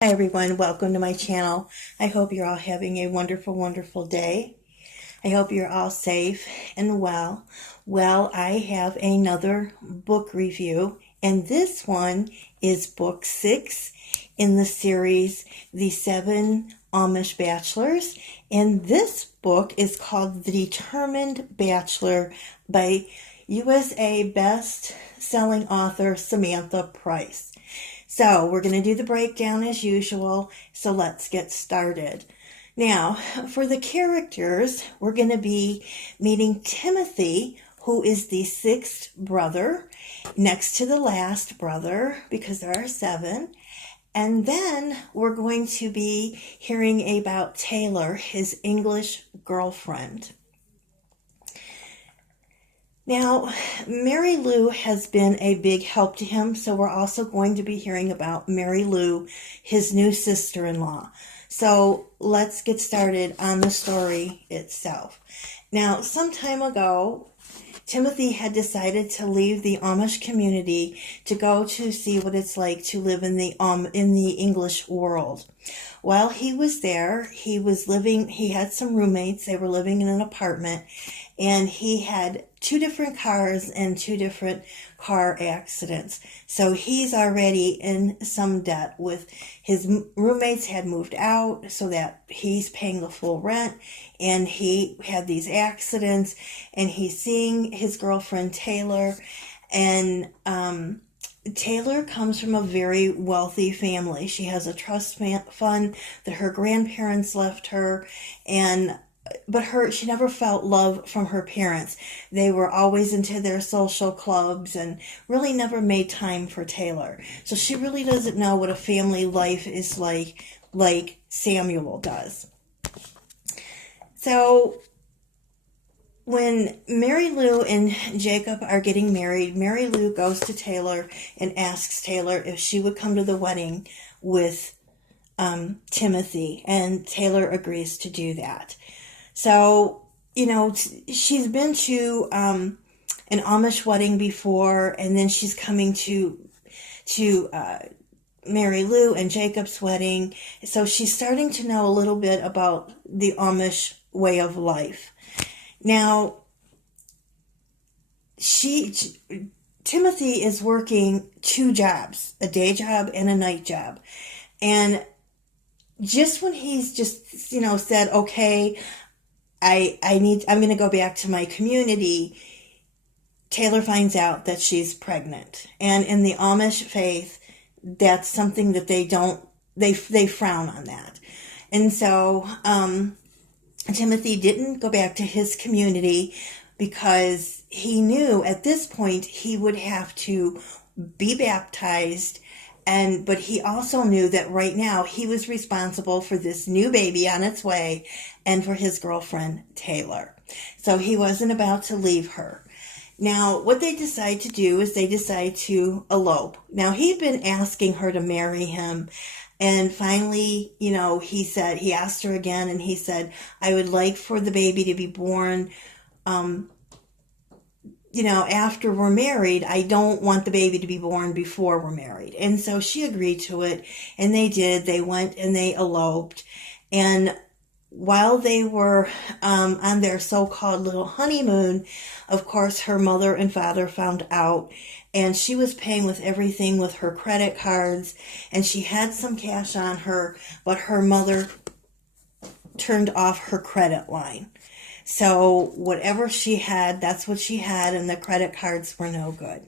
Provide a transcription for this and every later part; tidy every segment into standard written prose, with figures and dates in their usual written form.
Hi everyone, welcome to my channel. I hope you're all having a wonderful, wonderful day. I hope you're all safe and well. Well, I have another book review, and this one is book 6 in the series, The 7 Amish Bachelors. And this book is called The Determined Bachelor by USA best-selling author Samantha Price. So we're going to do the breakdown as usual, so let's get started. Now, for the characters, we're going to be meeting Timothy, who is the 6th brother, next to the last brother, because there are 7. And then we're going to be hearing about Taylor, his English girlfriend. Now, Mary Lou has been a big help to him, so we're also going to be hearing about Mary Lou, his new sister-in-law. So let's get started on the story itself. Now, some time ago, Timothy had decided to leave the Amish community to go to see what it's like to live in the English world. While he was there, he had some roommates. They were living in an apartment, and he had 2 different cars and 2 different car accidents. So he's already in some debt. With his roommates had moved out, so that he's paying the full rent, and he had these accidents, and he's seeing his girlfriend Taylor, and Taylor comes from a very wealthy family. She has a trust fund that her grandparents left her, but she never felt love from her parents. They were always into their social clubs and really never made time for Taylor. So she really doesn't know what a family life is like Samuel does. So when Mary Lou and Jacob are getting married, Mary Lou goes to Taylor and asks Taylor if she would come to the wedding with Timothy, and Taylor agrees to do that. So, she's been to an Amish wedding before, and then she's coming to Mary Lou and Jacob's wedding. So she's starting to know a little bit about the Amish way of life. Now, Timothy is working 2 jobs, a day job and a night job. And just when he's said, okay, I'm going to go back to my community, Taylor finds out that she's pregnant. And in the Amish faith, that's something that they frown on that. And so, Timothy didn't go back to his community because he knew at this point he would have to be baptized, but he also knew that right now he was responsible for this new baby on its way and for his girlfriend Taylor. So he wasn't about to leave her. Now, what they decide to do is they decide to elope. Now, he'd been asking her to marry him, and finally, he asked her again, and he said, I would like for the baby to be born, after we're married. I don't want the baby to be born before we're married. And so she agreed to it, and they did. They went and they eloped. And while they were on their so-called little honeymoon, of course, her mother and father found out, and she was paying with everything with her credit cards, and she had some cash on her, but her mother turned off her credit line. So whatever she had, that's what she had, and the credit cards were no good.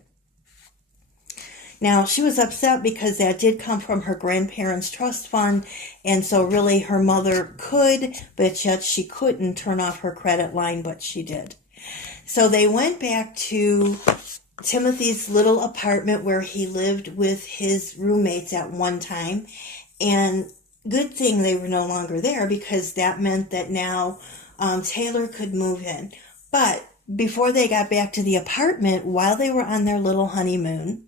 Now, she was upset because that did come from her grandparents' trust fund, and so really her mother could, but yet she couldn't turn off her credit line, but she did. So they went back to Timothy's little apartment where he lived with his roommates at one time, and good thing they were no longer there, because that meant that now Taylor could move in. But before they got back to the apartment, while they were on their little honeymoon,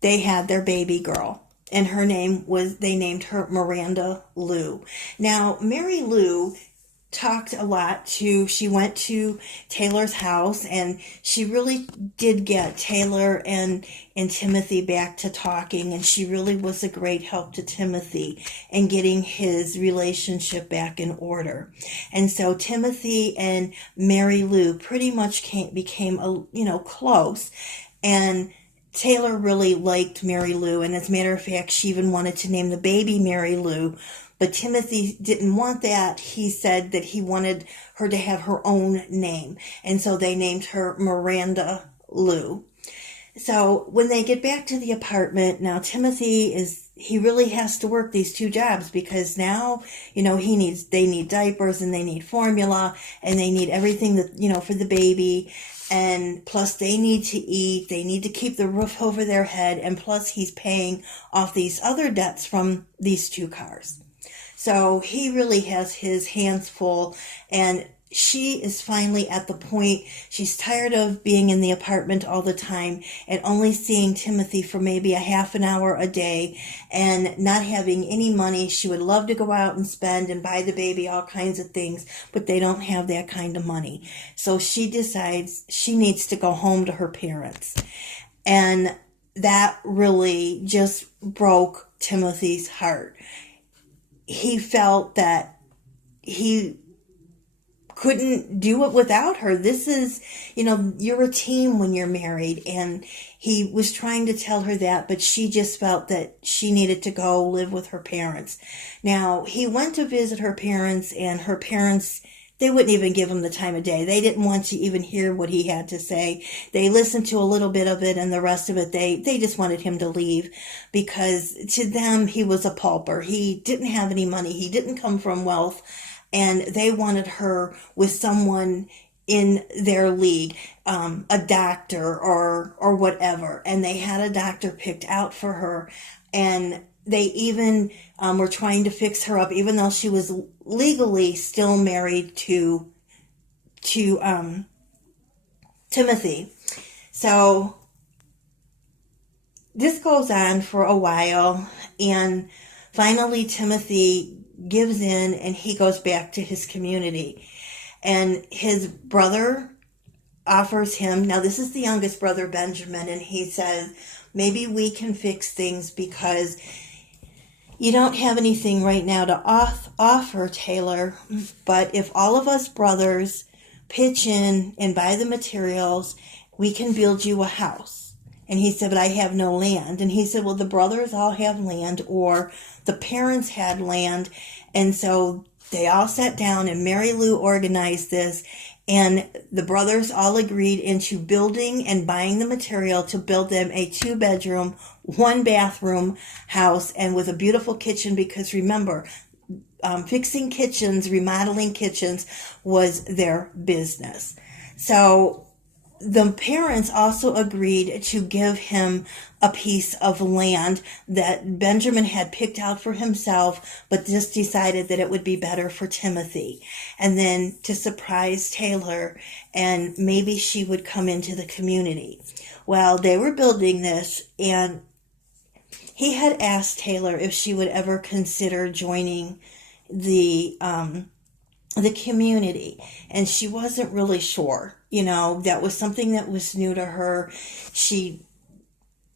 they had their baby girl, and they named her Miranda Lou. Now, Mary Lou talked a lot she went to Taylor's house, and she really did get Taylor and Timothy back to talking, and she really was a great help to Timothy in getting his relationship back in order. And so Timothy and Mary Lou pretty much became close, and Taylor really liked Mary Lou, and as a matter of fact, she even wanted to name the baby Mary Lou. But Timothy didn't want that. He said that he wanted her to have her own name. And so they named her Miranda Lou. So when they get back to the apartment, now Timothy he really has to work these two jobs, because now, they need diapers, and they need formula, and they need everything that, for the baby. And plus they need to eat, they need to keep the roof over their head. And plus he's paying off these other debts from these two cars. So he really has his hands full, and she is finally at the point, she's tired of being in the apartment all the time and only seeing Timothy for maybe a half an hour a day and not having any money. She would love to go out and spend and buy the baby all kinds of things, but they don't have that kind of money. So she decides she needs to go home to her parents. And that really just broke Timothy's heart. He felt that he couldn't do it without her. This is, you're a team when you're married. And he was trying to tell her that, but she just felt that she needed to go live with her parents. Now, he went to visit her parents, and her parents, they wouldn't even give him the time of day. They didn't want to even hear what he had to say. They listened to a little bit of it, and the rest of it, they just wanted him to leave, because to them, he was a pauper. He didn't have any money. He didn't come from wealth, and they wanted her with someone in their league, a doctor or whatever. And they had a doctor picked out for her, and they even were trying to fix her up, even though she was legally still married to Timothy. So this goes on for a while, and finally Timothy gives in, and he goes back to his community. And his brother offers him, now this is the youngest brother, Benjamin, and he says, maybe we can fix things, because you don't have anything right now to offer, Taylor, but if all of us brothers pitch in and buy the materials, we can build you a house. And he said, but I have no land. And he said, well, the brothers all have land, or the parents had land. And so they all sat down, and Mary Lou organized this, and the brothers all agreed into building and buying the material to build them a 2-bedroom, 1-bathroom house, and with a beautiful kitchen, because remember, fixing kitchens, remodeling kitchens was their business. So the parents also agreed to give him a piece of land that Benjamin had picked out for himself, but just decided that it would be better for Timothy. And then to surprise Taylor, and maybe she would come into the community. Well, they were building this, and he had asked Taylor if she would ever consider joining the community, and she wasn't really sure. That was something that was new to her. She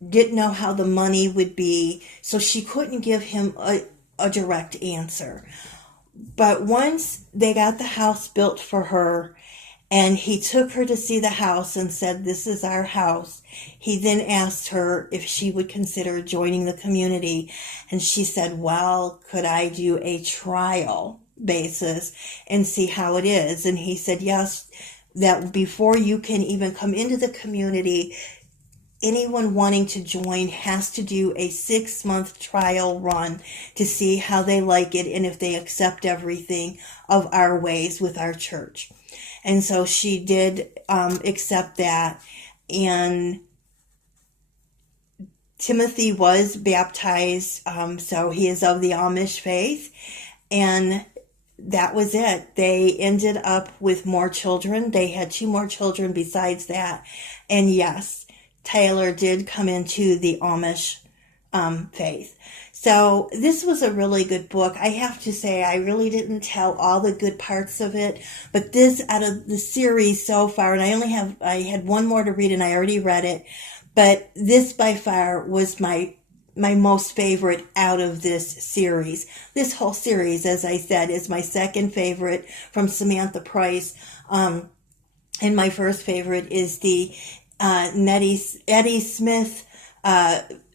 didn't know how the money would be, so she couldn't give him a direct answer. But once they got the house built for her, and he took her to see the house and said, this is our house, he then asked her if she would consider joining the community. And she said, well, could I do a trial basis and see how it is? And he said, yes, that before you can even come into the community, anyone wanting to join has to do a 6-month trial run to see how they like it and if they accept everything of our ways with our church. And so she did accept that, and Timothy was baptized, so he is of the Amish faith, and that was it. They ended up with more children. They had 2 more children besides that, and yes, Taylor did come into the Amish faith. So this was a really good book. I have to say, I really didn't tell all the good parts of it, but this out of the series so far, and I had one more to read and I already read it, but this by far was my most favorite out of this series. This whole series, as I said, is my second favorite from Samantha Price. And my first favorite is the Eddie Smith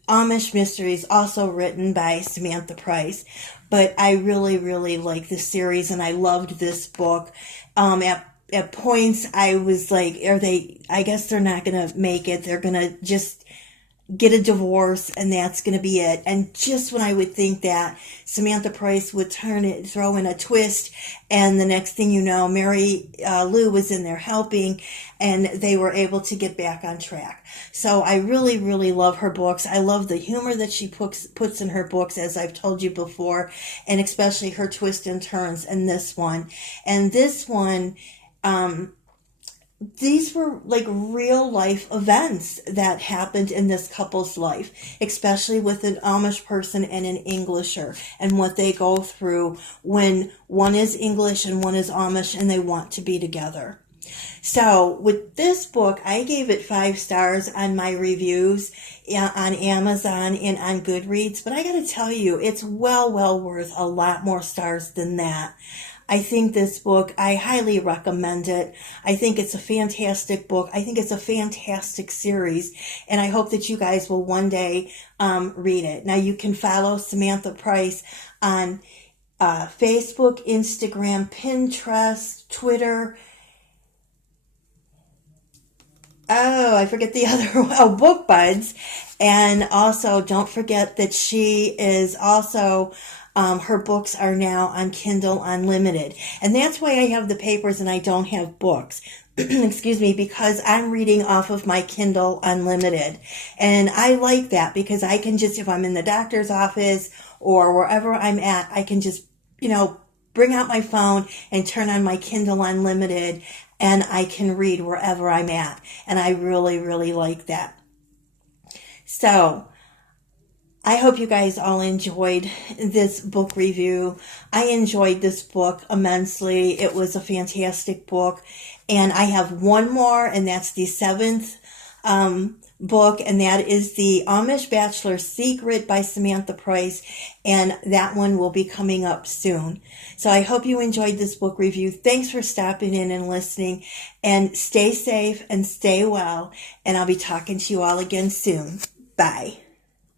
Amish Mysteries, also written by Samantha Price. But I really, really like this series, and I loved this book. At points, I was like, I guess they're not going to make it. They're going to just get a divorce, and that's going to be it. And just when I would think that, Samantha Price would throw in a twist, and the next thing you know, Mary Lou was in there helping, and they were able to get back on track. So I really, really love her books. I love the humor that she puts in her books, as I've told you before, and especially her twists and turns in this one. And this one, these were like real life events that happened in this couple's life, especially with an Amish person and an Englisher, and what they go through when one is English and one is Amish and they want to be together. So with this book, I gave it 5 stars on my reviews on Amazon and on Goodreads, but I got to tell you, it's well worth a lot more stars than that. I think this book, I highly recommend it. I think it's a fantastic book. I think it's a fantastic series, and I hope that you guys will one day read it. Now, you can follow Samantha Price on Facebook, Instagram, Pinterest, Twitter. Oh, I forget the other one. Oh, BookBuds. And also, don't forget that she is also... her books are now on Kindle Unlimited. And that's why I have the papers and I don't have books. Excuse me, because I'm reading off of my Kindle Unlimited. And I like that because I can just, if I'm in the doctor's office or wherever I'm at, I can just, bring out my phone and turn on my Kindle Unlimited and I can read wherever I'm at. And I really, really like that. So, I hope you guys all enjoyed this book review. I enjoyed this book immensely. It was a fantastic book. And I have one more, and that's the 7th book, and that is the Amish Bachelor Secret by Samantha Price, and that one will be coming up soon. So I hope you enjoyed this book review. Thanks for stopping in and listening, and stay safe and stay well, and I'll be talking to you all again soon. Bye.